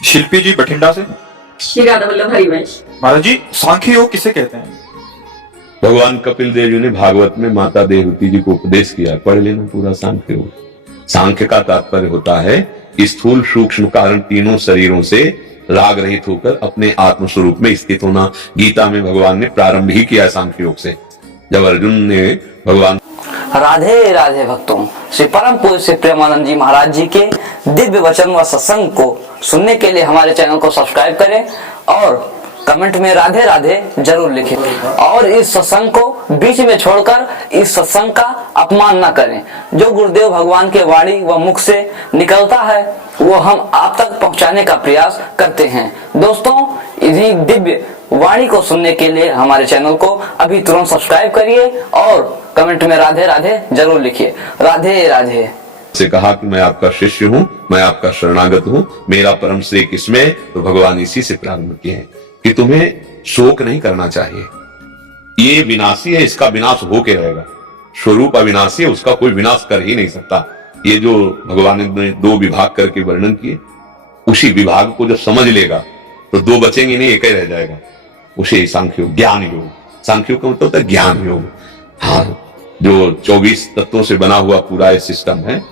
शिल्पी जी बठिंडा से। श्री राधा वल्लभ हरिवंश। महाराज जी, सांख्य योग किसे कहते हैं? भगवान कपिल देव जी ने भागवत में माता देवहूति जी को उपदेश किया, पढ़ लेना पूरा सांख्य योग। सांख्य का तात्पर्य होता है स्थूल सूक्ष्म कारण तीनों शरीरों से राग रहित होकर अपने आत्म स्वरूप में स्थित होना। गीता में भगवान ने प्रारंभ ही किया सांख्य योग से। जब अर्जुन ने भगवान राधे राधे भक्तों, श्री परम पूज्य श्री प्रेमानंद जी महाराज जी के दिव्य वचन व सत्संग को सुनने के लिए हमारे चैनल को सब्सक्राइब करें और कमेंट में राधे राधे जरूर लिखें। और इस सत्संग को बीच में छोड़कर इस सत्संग का अपमान न करें। जो गुरुदेव भगवान के वाणी व मुख से निकलता है वो हम आप तक पहुंचाने का प्रयास करते हैं। दोस्तों, इन्हीं दिव्य वाणी को सुनने के लिए हमारे चैनल को अभी तुरंत सब्सक्राइब करिए और कमेंट में राधे राधे जरूर लिखिए। राधे राधे। से कहा कि मैं आपका शिष्य हूँ, मैं आपका शरणागत हूँ, मेरा परम श्रेय किसमें? तो भगवान इसी से प्रारंभ किए हैं कि तुम्हें शोक नहीं करना चाहिए। ये विनाशी है, इसका विनाश होके रहेगा। स्वरूप अविनाशी है, उसका कोई विनाश कर ही नहीं सकता। ये जो भगवान ने दो विभाग करके वर्णन किए, उसी विभाग को जब समझ लेगा तो दो बचेंगे नहीं, एक ही रह जाएगा। उसे सांख्य योग, ज्ञान योग। सांख्य योग का मतलब होता है ज्ञान योग। हाँ, जो 24 तत्वों से बना हुआ पूरा ये सिस्टम है,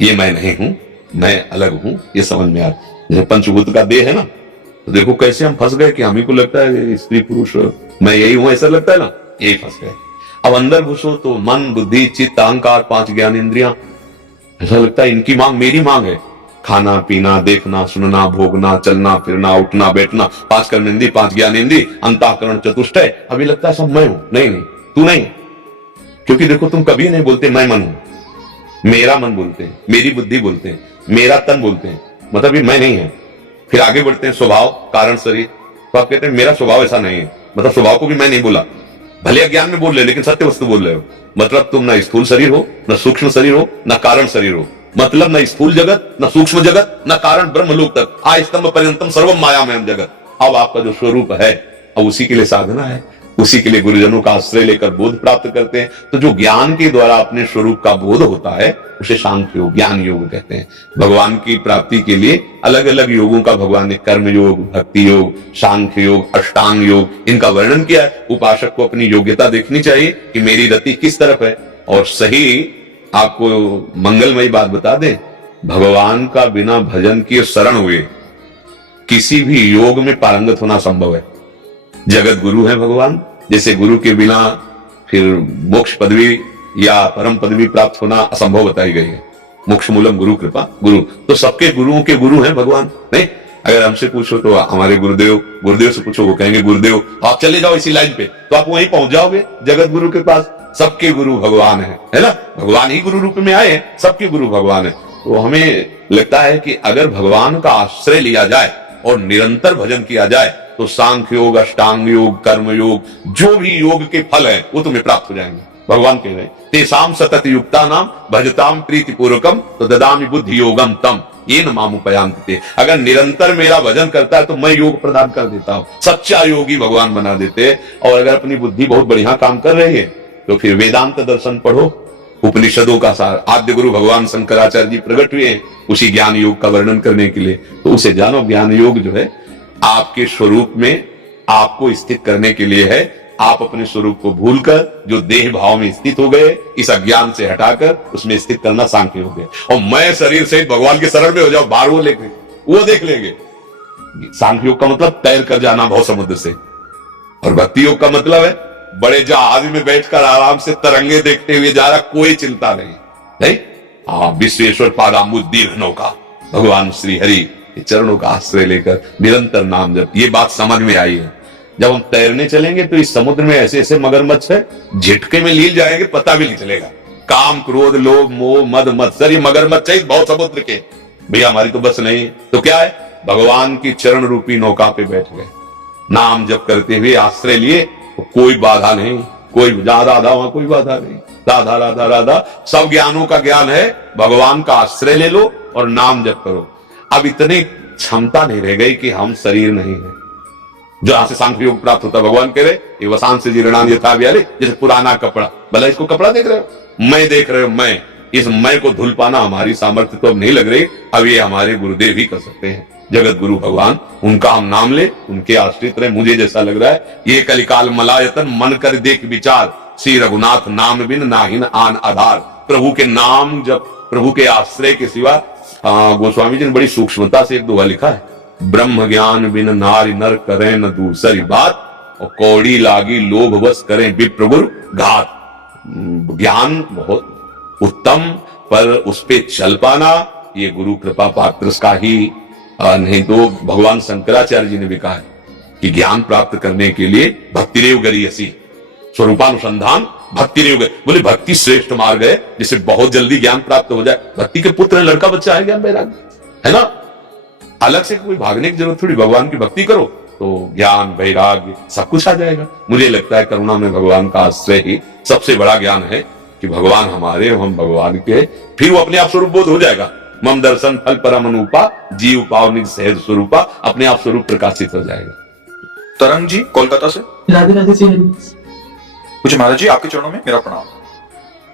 ये मैं नहीं हूं, मैं अलग हूं, ये समझ में आता। जैसे पंचभूत का देह है ना, तो देखो कैसे हम फंस गए कि हम ही को लगता है स्त्री पुरुष मैं यही हूं, ऐसा लगता है ना, यही फंस गए। अब अंदर घुसो तो मन बुद्धि चित्त अहंकार 5 ज्ञान इंद्रियां, ऐसा लगता है इनकी मांग मेरी मांग है। खाना पीना देखना सुनना भोगना चलना फिरना उठना बैठना, 5 कर्मेंद्रिय 5 ज्ञान इंद्रिय अंतःकरण चतुष्टय। अभी लगता है सब मैं हूं। नहीं नहीं, तू नहीं। क्योंकि देखो तुम कभी नहीं बोलते मैं मन हूं, मेरा मन बोलते हैं, मेरी बुद्धि बोलते हैं, मेरा तन बोलते हैं, मतलब ये मैं नहीं है। फिर आगे बढ़ते हैं स्वभाव कारण शरीर, तो आप कहते हैं मेरा स्वभाव ऐसा नहीं है, मतलब स्वभाव को भी मैं नहीं बोला। भले अज्ञान में बोल रहे लेकिन सत्य वस्तु बोल रहे हो। मतलब तुम न स्थूल शरीर हो, न सूक्ष्म शरीर हो, न कारण शरीर हो। मतलब न स्थूल जगत न सूक्ष्म जगत न कारण ब्रह्मलोक तक आस्तंभ पर्यंतम सर्वम मायामयम जगत। अब आपका जो स्वरूप है, अब उसी के लिए साधना है, उसी के लिए गुरुजनों का आश्रय लेकर बोध प्राप्त करते हैं। तो जो ज्ञान के द्वारा अपने स्वरूप का बोध होता है उसे सांख्य योग ज्ञान योग कहते हैं। भगवान की प्राप्ति के लिए अलग अलग योगों का भगवान ने कर्म योग, भक्ति योग, सांख्य योग, अष्टांग योग, इनका वर्णन किया है। उपासक को अपनी योग्यता देखनी चाहिए कि मेरी रति किस तरफ है। और सही आपको मंगलमयी बात बता दें, भगवान का बिना भजन किए शरण हुए किसी भी योग में पारंगत होना संभव है। जगत गुरु है भगवान, जैसे गुरु के बिना फिर मोक्ष पदवी या परम पदवी प्राप्त होना असंभव बताई गई है। मोक्ष मूलम गुरु कृपा। गुरु तो सबके गुरुओं के गुरु हैं भगवान। नहीं, अगर हमसे पूछो तो हमारे गुरुदेव से पूछो, वो कहेंगे गुरुदेव आप चले जाओ इसी लाइन पे, तो आप वहीं पहुंच जाओगे जगत गुरु के पास। सबके गुरु भगवान है ना, भगवान ही गुरु रूप में आए हैं, सबके गुरु भगवान है। तो हमें लगता है कि अगर भगवान का आश्रय लिया जाए और निरंतर भजन किया जाए तो सांख्य योग अष्टांग योग कर्म योग जो भी योग के फल है वो तुम्हें प्राप्त हो जाएंगे। भगवान कह रहे हैं तेसाम सतत युक्ता नाम भजताम प्रीति पूर्वकम तो ददामि बुद्धि योगम तम ये न मामुपयांते। अगर निरंतर मेरा भजन करता है तो मैं योग प्रदान कर देता हूँ, सच्चा योगी भगवान बना देते। और अगर अपनी बुद्धि बहुत बढ़िया काम कर रही है तो फिर वेदांत दर्शन पढ़ो, उपनिषदों का सार। आद्य गुरु भगवान शंकराचार्य जी प्रकट हुए हैं उसी ज्ञान योग का वर्णन करने के लिए, तो उसे जानो। ज्ञान योग जो है आपके स्वरूप में आपको स्थित करने के लिए है। आप अपने स्वरूप को भूलकर जो देह भाव में स्थित हो गए, इस अज्ञान से हटाकर उसमें स्थित करना सांख्य योग है। और मैं शरीर सहित भगवान के शरण में हो जाओ, बाहर वो लेंगे, वो देख लेंगे। सांख्य योग का मतलब तैर कर जाना भाव समुद्र से, और भक्ति योग का मतलब है बड़े जहाज में बैठकर आराम से तरंगे देखते हुए जा रहा, कोई चिंता नहीं। हाँ, विश्वेश्वर पादाम्बुज दीर्घ नौका, भगवान श्री हरि चरणों का आश्रय लेकर निरंतर नाम जप। ये बात समझ में आई है। जब हम तैरने चलेंगे तो इस समुद्र में ऐसे ऐसे मगरमच्छ है, झटके में लील जाएंगे, पता भी नहीं चलेगा। काम क्रोध लोभ मोह मद मत्सर ये मगरमच्छ है बहुत समुद्र के। भैया हमारी तो बस नहीं, तो क्या है, भगवान की चरण रूपी नौका पे बैठ गए, नाम जप करते हुए आश्रय लिए, तो कोई बाधा नहीं, कोई राधा वहां कोई बाधा नहीं। राधा राधा राधा सब ज्ञानों का ज्ञान है। भगवान का आश्रय ले लो और नाम जप करो। अब इतनी क्षमता नहीं रह गई कि हम शरीर नहीं है। जहां से सांख्य योग प्राप्त होता, भगवान कह रहे ये वसान से जीर्णान यथा व्याले, जैसे पुराना कपड़ा, भला इसको कपड़ा देख रहे हो, मैं देख रहे हो, मैं इस मैं को धुल पाना हमारी सामर्थ्य तो अब नहीं लग रही। अब ये हमारे गुरुदेव ही कर सकते हैं। जगत गुरु भगवान, उनका हम नाम ले, उनके आश्रित रहे। मुझे जैसा लग रहा है ये कलिकाल मलायतन मन कर देख विचार, श्री रघुनाथ नाम बिन नाहिन आन आधार। प्रभु के नाम जब, प्रभु के आश्रय के सिवा, गोस्वामी जी ने बड़ी सूक्ष्मता से एक दोहा लिखा है, ब्रह्म ज्ञान बिन नारी नर करें न दूसरी बात, और कौड़ी लागी लोभ बस करें विप्र गुरु घात। ज्ञान बहुत उत्तम, पर उस पे चल पाना ये गुरु कृपा पात्र का ही, नहीं तो भगवान शंकराचार्य जी ने भी कहा है कि ज्ञान प्राप्त करने के लिए भक्तिरेव गरीयसी, स्वरूपानुसंधान भक्तिरेव, बोले भक्ति श्रेष्ठ मार्ग है जिससे बहुत जल्दी ज्ञान प्राप्त हो जाए। भक्ति के पुत्र है, लड़का बच्चा है, ज्ञान वैराग्य है ना, अलग से कोई भागने की जरूरत थोड़ी, भगवान की भक्ति करो तो ज्ञान वैराग्य सब कुछ आ जाएगा। मुझे लगता है करुणा में भगवान का आश्रय ही सबसे बड़ा ज्ञान है कि भगवान हमारे, हम भगवान के, फिर वो अपने आप स्वरूप बोध हो जाएगा। मम दर्शन फल परम अनुपा, जीव पाव निज सहज स्वरूपा, अपने आप स्वरूप प्रकाशित हो जाएगा। तरंग जी कोलकाता से। राधे राधे श्री हरि। पूज्य महाराज जी, आपके चरणों में मेरा प्रणाम।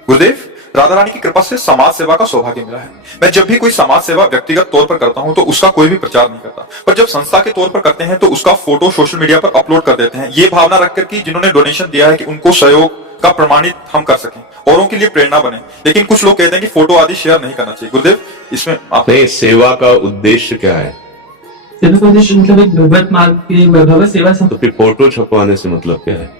गुरुदेव, राधा रानी की कृपा से समाज सेवा का सौभाग्य मिला है। मैं जब भी कोई समाज सेवा व्यक्तिगत तौर पर करता हूं तो उसका कोई भी प्रचार नहीं करता, पर जब संस्था के तौर पर करते हैं तो उसका फोटो सोशल मीडिया पर अपलोड कर देते हैं, ये भावना रखकर कि जिन्होंने डोनेशन दिया है कि उनको सहयोग का प्रमाणित हम कर सकें, औरों के लिए प्रेरणा बने। लेकिन कुछ लोग कहते हैं कि फोटो आदि शेयर नहीं करना चाहिए। गुरुदेव, इसमें आप सेवा का उद्देश्य क्या है? सेवा का उद्देश्य मतलब एक भगवत मार्ग की भगवत सेवा। तो फिर फोटो छपवाने से मतलब क्या है?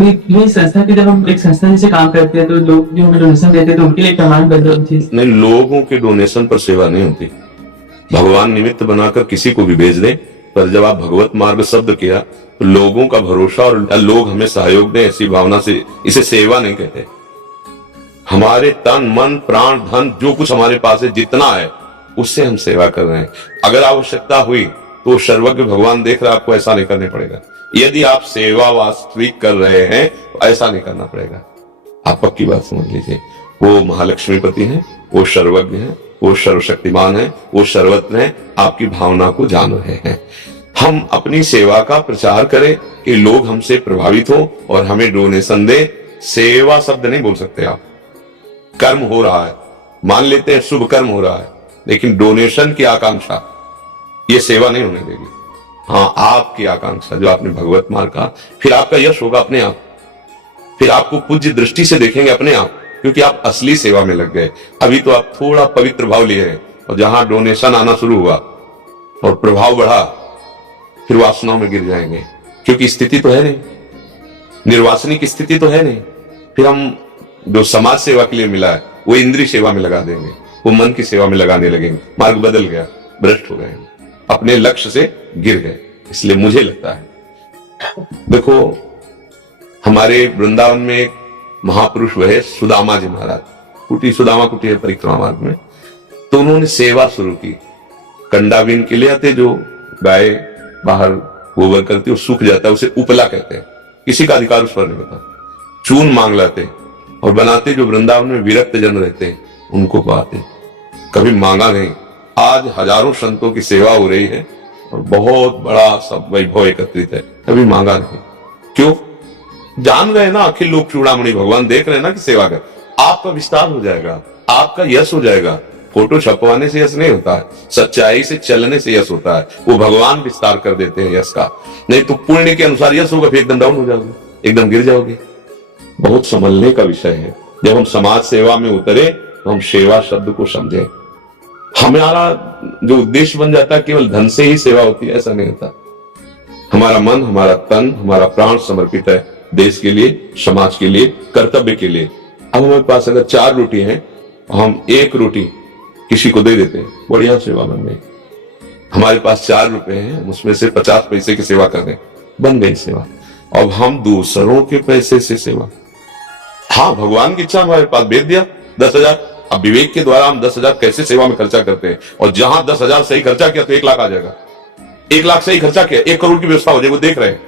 ये संस्था की, जब हम एक संस्था जैसे काम करते हैं तो लोग जो हमें डोनेशन देते हैं तो उनके लिए प्रमाण पत्र होती है। नहीं, लोगों के डोनेशन पर सेवा नहीं होती। भगवान निमित्त बनाकर किसी को भी भेज दे, पर जब आप भगवत मार्ग शब्द किया तो लोगों का भरोसा और लोग हमें सहयोग दें, ऐसी भावना से इसे सेवा नहीं कहते। हमारे तन मन प्राण धन जो कुछ हमारे पास है, जितना है उससे हम सेवा कर रहे हैं। अगर आवश्यकता हुई तो सर्वज्ञ भगवान देख रहे, आपको ऐसा नहीं करने पड़ेगा। यदि आप सेवा वास्तविक कर रहे हैं तो ऐसा नहीं करना पड़ेगा। आप पक्की बात समझ लीजिए, वो महालक्ष्मीपति हैं, वो सर्वज्ञ हैं, वो सर्वशक्तिमान हैं, वो सर्वत्र हैं, आपकी भावना को जान रहे हैं। हम अपनी सेवा का प्रचार करें कि लोग हमसे प्रभावित हो और हमें डोनेशन दे। सेवा शब्द नहीं बोल सकते आप। कर्म हो रहा है, मान लेते हैं शुभ कर्म हो रहा है, लेकिन डोनेशन की आकांक्षा ये सेवा नहीं होने देगी। हाँ, आपकी आकांक्षा जो आपने भगवत मार्ग का, फिर आपका यश होगा अपने आप, फिर आपको पूज्य दृष्टि से देखेंगे अपने आप, क्योंकि आप असली सेवा में लग गए। अभी तो आप थोड़ा पवित्र भाव लिए हैं, और जहां डोनेशन आना शुरू हुआ और प्रभाव बढ़ा, फिर वासनाओं में गिर जाएंगे, क्योंकि स्थिति तो है नहीं, निर्वासनिक स्थिति तो है नहीं। फिर हम जो समाज सेवा के लिए मिला है वो इंद्रिय सेवा में लगा देंगे, वो मन की सेवा में लगाने लगेंगे। मार्ग बदल गया, भ्रष्ट हो गए, अपने लक्ष्य से गिर गए। इसलिए मुझे लगता है, देखो हमारे वृंदावन में एक महापुरुष वह सुदामा जी महाराज, कुटी सुदामा कुटी है परिक्रमा मार्ग में, तो उन्होंने सेवा शुरू की। कंडा बीन के लिए आते, जो गाय बाहर गोबर करती है, वो सूख जाता है, उसे उपला कहते हैं, किसी का अधिकार उस पर नहीं होता। चून मांग लाते और बनाते, जो वृंदावन में विरक्त जन रहते हैं उनको पाते, कभी मांगा नहीं। आज हजारों संतों की सेवा हो रही है और बहुत बड़ा सब वैभव एकत्रित है, कभी मांगा नहीं। क्यों? जान रहे ना, अखिल लोक चूड़ामणि भगवान देख रहे हैं ना कि सेवा कर, आपका विस्तार हो जाएगा, आपका यश हो जाएगा। फोटो छपवाने से यश नहीं होता है, सच्चाई से चलने से यश होता है। वो भगवान विस्तार कर देते हैं यश का। नहीं तो पुण्य के अनुसार यश होगा, फिर एकदम डाउन हो जाओगे, एकदम गिर जाओगे। बहुत संभलने का विषय है। जब हम समाज सेवा में उतरे तो हम सेवा शब्द को समझें। हमारा जो उद्देश्य बन जाता है केवल धन से ही सेवा होती है, ऐसा नहीं होता। हमारा मन, हमारा तन, हमारा प्राण समर्पित है देश के लिए, समाज के लिए, कर्तव्य के लिए। अब हमारे पास अगर 4 रोटी है, हम 1 रोटी किसी को दे देते हैं, बढ़िया सेवा बन गई। हमारे पास 4 रुपए हैं, उसमें से 50 पैसे की सेवा कर दें, बन गई सेवा। अब हम दूसरों के पैसे से सेवा, हाँ भगवान की इच्छा हमारे पास भेज दिया 10,000। अब विवेक के द्वारा हम 10,000 कैसे सेवा में खर्चा करते हैं, और जहां 10,000 सही खर्चा किया तो 1 लाख आ जाएगा। 1 लाख सही खर्चा किया, 1 करोड़ की व्यवस्था हो जाएगी, वो देख रहे हैं।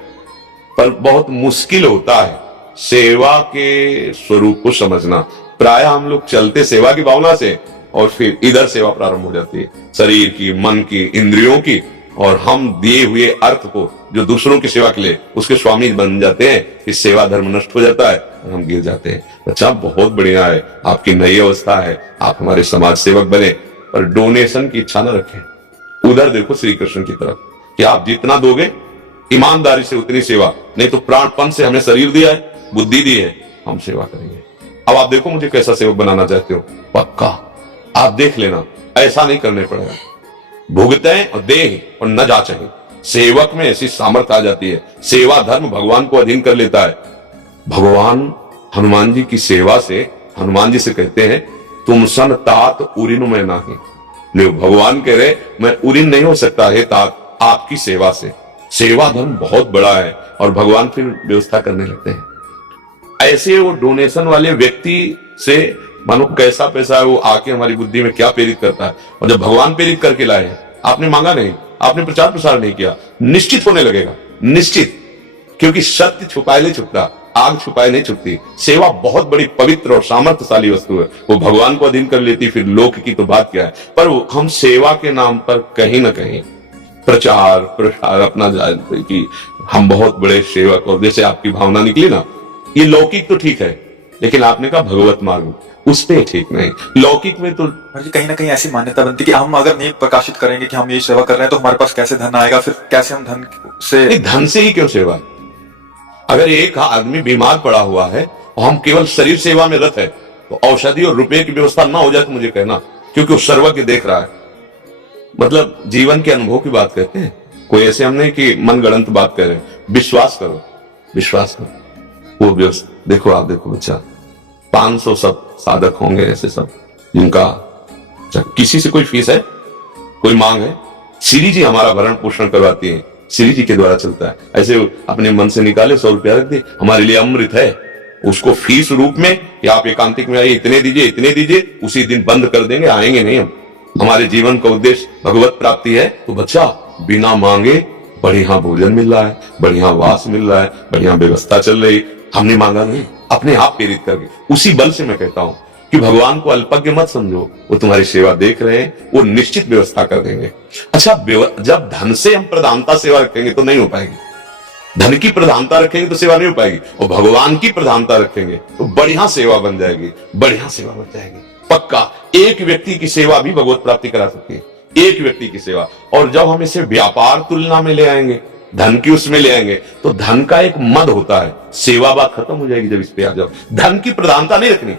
पर बहुत मुश्किल होता है सेवा के स्वरूप को समझना। प्राय हम लोग चलते सेवा की भावना से, और फिर इधर सेवा प्रारंभ हो जाती है, शरीर की, मन की, इंद्रियों की, और हम दिए हुए अर्थ को जो दूसरों की सेवा के लिए उसके स्वामी बन जाते हैं। इस सेवा धर्म नष्ट हो जाता है और हम गिर जाते हैं। अच्छा, बहुत बढ़िया है, आपकी नई अवस्था है, आप हमारे समाज सेवक बने, पर डोनेशन की इच्छा न रखें। उधर देखो श्री कृष्ण की तरफ कि आप जितना दोगे ईमानदारी से उतनी सेवा, नहीं तो प्राणपण से हमें शरीर दिया है, बुद्धि दी है, हम सेवा करेंगे। अब आप देखो मुझे कैसा सेवक बनाना चाहते हो, पक्का आप देख लेना, ऐसा नहीं करने पड़ेगा। भुगतें और दें और न जाचें। सेवक में ऐसी सामर्थ्य आ जाती है, सेवा धर्म भगवान को अधीन कर लेता है। भगवान हनुमान जी की सेवा से, हनुमान जी से कहते हैं तुम सन तात उरिन में नाही। ले भगवान कह रहे मैं उरिन नहीं हो सकता है तात आपकी सेवा से। सेवा धर्म बहुत बड़ा है और भगवान फिर व्यवस्था करने लगते हैं। ऐसे वो डोनेशन वाले व्यक्ति से मानो कैसा पैसा है वो आके हमारी बुद्धि में क्या प्रेरित करता है, और जब भगवान प्रेरित करके लाए हैं, आपने मांगा नहीं, आपने प्रचार प्रसार नहीं किया, निश्चित होने लगेगा, निश्चित। क्योंकि सत्य छुपाए नहीं छुपता, आग छुपाए नहीं छुपती। सेवा बहुत बड़ी पवित्र और सामर्थ्यशाली वस्तु है, वो भगवान को अधीन कर लेती, फिर लोक की तो बात क्या है। पर हम सेवा के नाम पर कहीं ना कहीं प्रचार प्रसार अपना जानते कि हम बहुत बड़े सेवक, और जैसे आपकी भावना निकली ना, ये लौकिक तो ठीक है, लेकिन आपने कहा भगवत मार्ग, उस पे ठीक नहीं। लौकिक में तो कहीं ना कहीं ऐसी मान्यता बनती कि हम अगर नहीं प्रकाशित करेंगे कि हम ये सेवा कर रहे हैं तो हमारे पास कैसे धन आएगा, फिर कैसे हम धन से, नहीं, धन से ही क्यों सेवा। अगर एक आदमी बीमार पड़ा हुआ है और हम केवल शरीर सेवा में रत है, तो औषधि और रुपए की व्यवस्था ना हो जाए तो मुझे कहना, क्योंकि वो सर्वज्ञ देख रहा है। मतलब जीवन के अनुभव की बात करते हैं, कोई ऐसे हम नहीं कि मनगढ़ंत बात कर रहे हैं। विश्वास करो, विश्वास करो, वो व्यवस्था देखो। आप देखो बच्चा, 500 सब साधक होंगे ऐसे सब जिनका किसी से कोई फीस है, कोई मांग है, श्री जी हमारा भरण पोषण करवाती है, श्री जी के द्वारा चलता है। ऐसे अपने मन से निकाले 100 रुपया रख दे, हमारे लिए अमृत है, उसको फीस रूप में या आप एकांतिक में आइए इतने दीजिए इतने दीजिए, उसी दिन बंद कर देंगे, आएंगे नहीं हम। हमारे जीवन का उद्देश्य भगवत प्राप्ति है, तो बच्चा बिना मांगे बढ़िया भोजन मिल रहा है, बढ़िया वास मिल रहा है, बढ़िया व्यवस्था चल रही, हमने मांगा नहीं, अपने आप प्रेरित करके। उसी बल से मैं कहता हूं कि भगवान को अल्पज्ञ मत समझो, वो तुम्हारी सेवा देख रहे हैं, वो निश्चित व्यवस्था कर देंगे। अच्छा, जब धन से हम प्रधानता सेवा रखेंगे तो नहीं हो पाएगी, धन की प्रधानता रखेंगे तो सेवा नहीं हो पाएगी, और भगवान की प्रधानता रखेंगे तो बढ़िया सेवा बन जाएगी, बढ़िया सेवा बन जाएगी। पक्का एक व्यक्ति की सेवा भी भगवत प्राप्ति करा सकती है, एक व्यक्ति की सेवा। और जब हम इसे व्यापार तुलना में ले आएंगे, धन की उसमें ले आएंगे, तो धन का एक मद होता है, सेवा बात खत्म हो जाएगी। जब इस पे आ जाओ, धन की प्रधानता नहीं रखनी,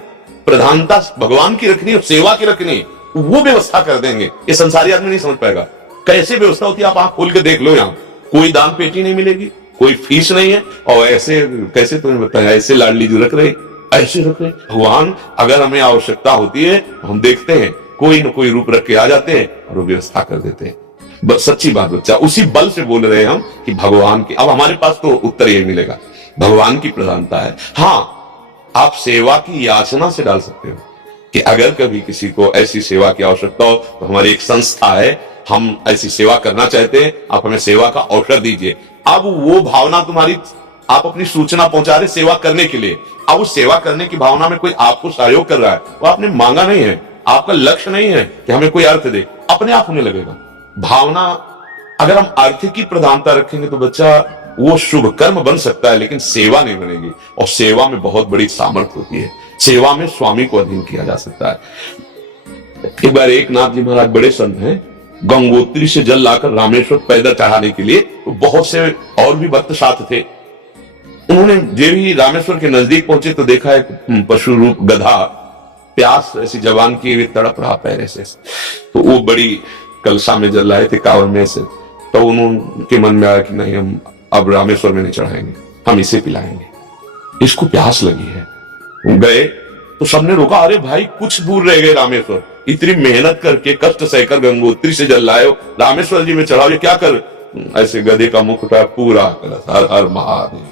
प्रधानता भगवान की रखनी और सेवा की रखनी, वो व्यवस्था कर देंगे। ये संसारी आदमी नहीं समझ पाएगा कैसे व्यवस्था होती है। आप आंख खोल के देख लो, यहाँ कोई दान पेटी नहीं मिलेगी, कोई फीस नहीं है, और ऐसे कैसे तुम्हें बताया, ऐसे लाडली जो रख रहे, ऐसे रख रहे। भगवान अगर हमें आवश्यकता होती है, हम देखते हैं कोई न कोई रूप रख के आ जाते हैं और वो व्यवस्था कर देते हैं। सच्ची बात बच्चा, उसी बल से बोल रहे हैं हम कि भगवान की, अब हमारे पास तो उत्तर यही मिलेगा, भगवान की प्रधानता है। हाँ, आप सेवा की याचना से डाल सकते हो कि अगर कभी किसी को ऐसी सेवा की आवश्यकता हो तो हमारी एक संस्था है, हम ऐसी सेवा करना चाहते हैं, आप हमें सेवा का अवसर दीजिए। अब वो भावना तुम्हारी, आप अपनी सूचना पहुंचा रहे सेवा करने के लिए, अब उस सेवा करने की भावना में कोई आपको सहयोग कर रहा है, वो आपने मांगा नहीं है, आपका लक्ष्य नहीं है कि हमें कोई अर्थ दे, अपने आप होने लगेगा भावना। अगर हम अर्थ की प्रधानता रखेंगे तो बच्चा वो शुभ कर्म बन सकता है, लेकिन सेवा नहीं बनेगी। और सेवा में बहुत बड़ी सामर्थ्य होती है, सेवा में स्वामी को अधीन किया जा सकता है। एक बार एक नाथ जी महाराज बड़े संत हैं, गंगोत्री से जल लाकर रामेश्वर पैदल चढ़ाने के लिए, बहुत से और भी भक्त साथ थे। उन्होंने जब ही रामेश्वर के नजदीक पहुंचे तो देखा एक पशु रूप गधा प्यास ऐसी जवान की तड़प रहा पैरे से, तो वो बड़ी कलशा में जल लाए थे कांवर में से। तो उनके मन में आया कि नहीं, हम अब रामेश्वर में नहीं चढ़ाएंगे, हम इसे पिलाएंगे, इसको प्यास लगी है। गए तो सबने रोका, अरे भाई कुछ दूर रह गए रामेश्वर, इतनी मेहनत करके कष्ट सहकर गंगोत्री से जल लाए, रामेश्वर जी में चढ़ाओ, ये क्या कर। ऐसे गधे का मुख उठाया, पूरा कलश, हर हर महादेव,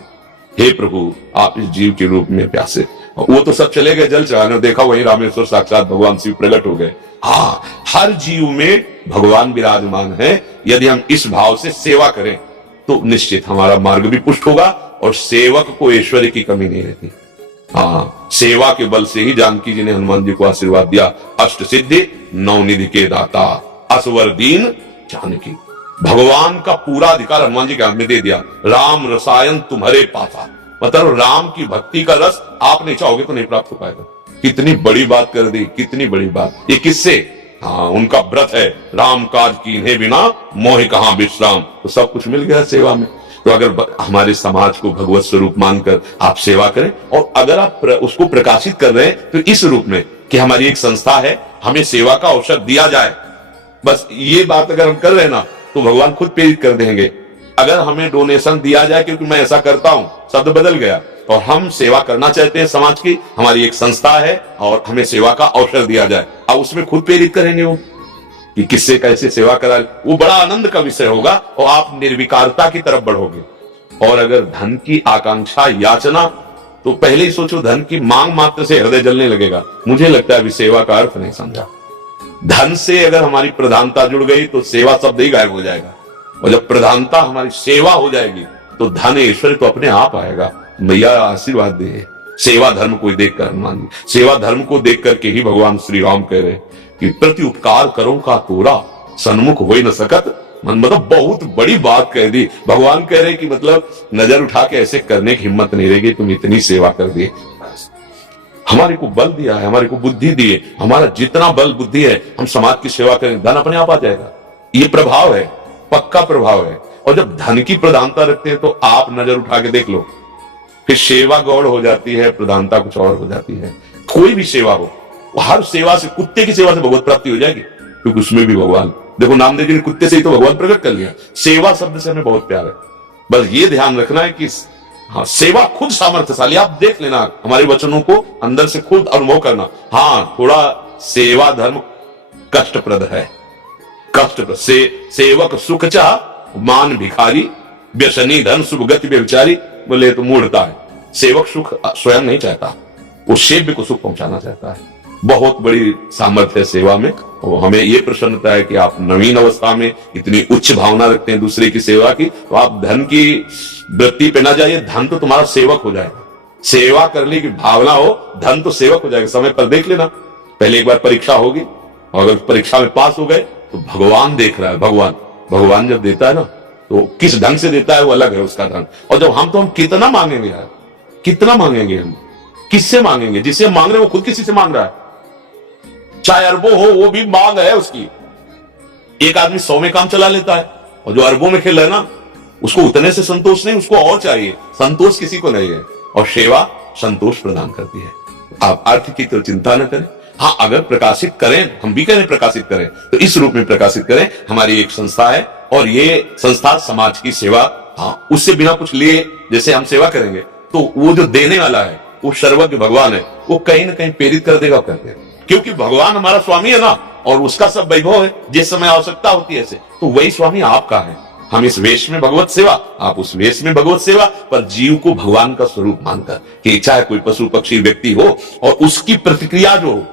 हे प्रभु आप इस जीव के रूप में प्यासे। वो तो सब चले गए जल चढ़ाने, देखा वहीं रामेश्वर साक्षात भगवान शिव प्रकट हो गए। हाँ, हर जीव में भगवान विराजमान है। यदि हम इस भाव से सेवा करें तो निश्चित हमारा मार्ग भी पुष्ट होगा और सेवक को ऐश्वर्य की कमी नहीं रहती। हाँ, सेवा के बल से ही जानकी जी ने हनुमान जी को आशीर्वाद दिया, अष्ट सिद्धि नवनिधि के दाता असवर दीन जानकी। भगवान का पूरा अधिकार हनुमान जी के हाथ में दे दिया, राम रसायन तुम्हारे पासा, मतलब राम की भक्ति का रस आप नहीं चाहोगे तो नहीं प्राप्त हो पाएगा। कितनी बड़ी बात कर दी, कितनी बड़ी बात। ये किससे? सेवक से। हाँ, उनका व्रत है राम काज कीन्हे बिना मोह कहां विश्राम, तो सब कुछ मिल गया सेवा में। तो अगर हमारे समाज को भगवत स्वरूप मानकर आप सेवा करें, और अगर आप उसको प्रकाशित कर रहे हैं तो इस रूप में कि हमारी एक संस्था है, हमें सेवा का अवसर दिया जाए, बस ये बात अगर हम कर रहे हैं ना, तो भगवान खुद प्रेरित कर देंगे। अगर हमें डोनेशन दिया जाए क्योंकि मैं ऐसा करता हूं, शब्द बदल गया, और हम सेवा करना चाहते हैं समाज की, हमारी एक संस्था है और हमें सेवा का अवसर दिया जाए, अब उसमें खुद प्रेरित करेंगे वो कि किससे कैसे सेवा करा, वो बड़ा आनंद का विषय होगा और आप निर्विकारता की तरफ बढ़ोगे। और अगर धन की आकांक्षा याचना, तो पहले ही सोचो धन की मांग मात्र से हृदय जलने लगेगा। मुझे लगता है अभी सेवा का अर्थ नहीं समझा। धन से अगर हमारी प्रधानता जुड़ गई तो सेवा शब्द ही गायब हो जाएगा, और जब प्रधानता हमारी सेवा हो जाएगी तो धन ईश्वर तो अपने आप आएगा। मैया आशीर्वाद दे। सेवा धर्म को देख कर हनुमान जी, सेवा धर्म को देख करके ही भगवान श्री राम कह रहे कि प्रति उपकार करो का तोरा सन्मुख हो न सकत, मतलब बहुत बड़ी बात कह दी। भगवान कह रहे कि मतलब नजर उठा के ऐसे करने की हिम्मत नहीं रहेगी, तुम इतनी सेवा कर दिए। हमारे को बल दिया है, हमारे को बुद्धि दी है, हमारा जितना बल बुद्धि है हम समाज की सेवा करें, धन अपने आप आ जाएगा। ये प्रभाव है, पक्का प्रभाव है। और जब धन की प्रधानता रखते हैं तो आप नजर उठा के देख लो, फिर सेवा गौड़ हो जाती है, प्रधानता कुछ और हो जाती है। कोई भी सेवा हो, हर सेवा से, कुत्ते की सेवा से भगवत प्राप्ति हो जाएगी, क्योंकि उसमें भी भगवान, देखो नामदेव जी ने कुत्ते से ही तो भगवान प्रकट कर लिया। सेवा शब्द से हमें बहुत प्यार है, बस ये ध्यान रखना है कि हाँ, सेवा खुद सामर्थ्यशाली। आप देख लेना हमारे वचनों को अंदर से खुद अनुभव करना। हाँ, थोड़ा सेवा धर्म कष्टप्रद है, कष्टप्रद सेवक सुख चाह मान भिखारी, व्यसनी धन शुभ गति व्यभिचारी, बोले तो मूढ़ता है। सेवक सुख स्वयं नहीं चाहता, वो सेव्य को सुख पहुंचाना चाहता है। बहुत बड़ी सामर्थ्य है सेवा में, और हमें ये प्रसन्नता है कि आप नवीन अवस्था में इतनी उच्च भावना रखते हैं दूसरे की सेवा की। तो आप धन की वृत्ति पे ना जाइए, धन तो तुम्हारा सेवक हो जाएगा। सेवा करने की भावना हो, धन तो सेवक हो जाएगा। समय पर देख लेना, पहले एक बार परीक्षा होगी, और अगर परीक्षा में पास हो गए तो भगवान देख रहा है। भगवान जब देता है ना, तो किस ढंग से देता है वो अलग है उसका धन। और जब हम कितना मांगेंगे यार, कितना मांगेंगे हम, किससे मांगेंगे? जिसे मांग रहे हैं वो खुद किसी से मांग रहा है, चाहे अरबों हो, वो भी मांग है उसकी। एक आदमी 100 में काम चला लेता है, और जो अरबों में खेल रहा है ना, उसको उतने से संतोष नहीं, उसको और चाहिए। संतोष किसी को नहीं है, और सेवा संतोष प्रदान करती है। आप अर्थ की तो चिंता न करें। हाँ, अगर प्रकाशित करें, हम भी करें प्रकाशित करें, तो इस रूप में प्रकाशित करें। हमारी एक संस्था है, और ये संस्था समाज की सेवा, हाँ, उससे बिना कुछ लिए जैसे हम सेवा करेंगे, तो वो जो देने वाला है वो सर्वज्ञ भगवान है, वो कहीं ना कहीं प्रेरित कर देगा करके, क्योंकि भगवान हमारा स्वामी है ना, और उसका सब वैभव है। जिस समय आवश्यकता होती है ऐसे, तो वही स्वामी आपका है। हम इस वेश में भगवत सेवा, आप उस वेश में भगवत सेवा, पर जीव को भगवान का स्वरूप मानकर, कि चाहे कोई पशु पक्षी व्यक्ति हो और उसकी प्रतिक्रिया जो हो,